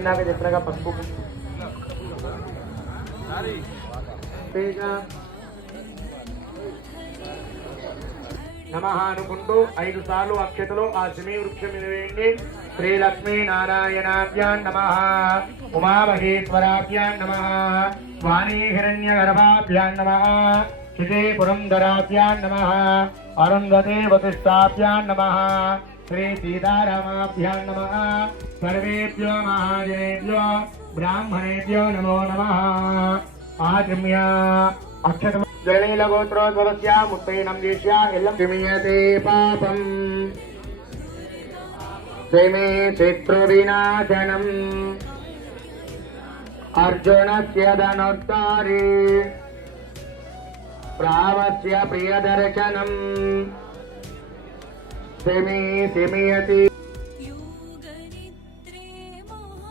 ఇందాక చెప్పినగా పసుపు నమః అనుకుంటూ 5 సార్లు అక్షతలు ఆ శమీ వృక్షం మీద వేయండి. శ్రీ లక్ష్మీ నారాయణాభ్యాం నమః, ఉమామహేశ్వరాభ్యాం నమః, వాణీ హిరణ్యగర్భాభ్యాం నమః, శితే పురంధరాభ్యాం నమః, అరుంధతే వతిష్టాభ్యాం నమః, శ్రీ సీతారామాభ్యాం నమః. సర్వేభ్యో మహాజనేభ్యో బ్రాహ్మణేభ్యో నమో నమః. ఆచమ్య అక్షతం జలనీలగోత్రోద్భవస్య ముత్తైనం దేశ్య ఎల్లం విమీయతే పాపం శ్రీమే శత్రువినాశనం అర్జునస్య ధనుర్ధారి రామస్య ప్రియదర్శనం శ్రీమే శమీయతి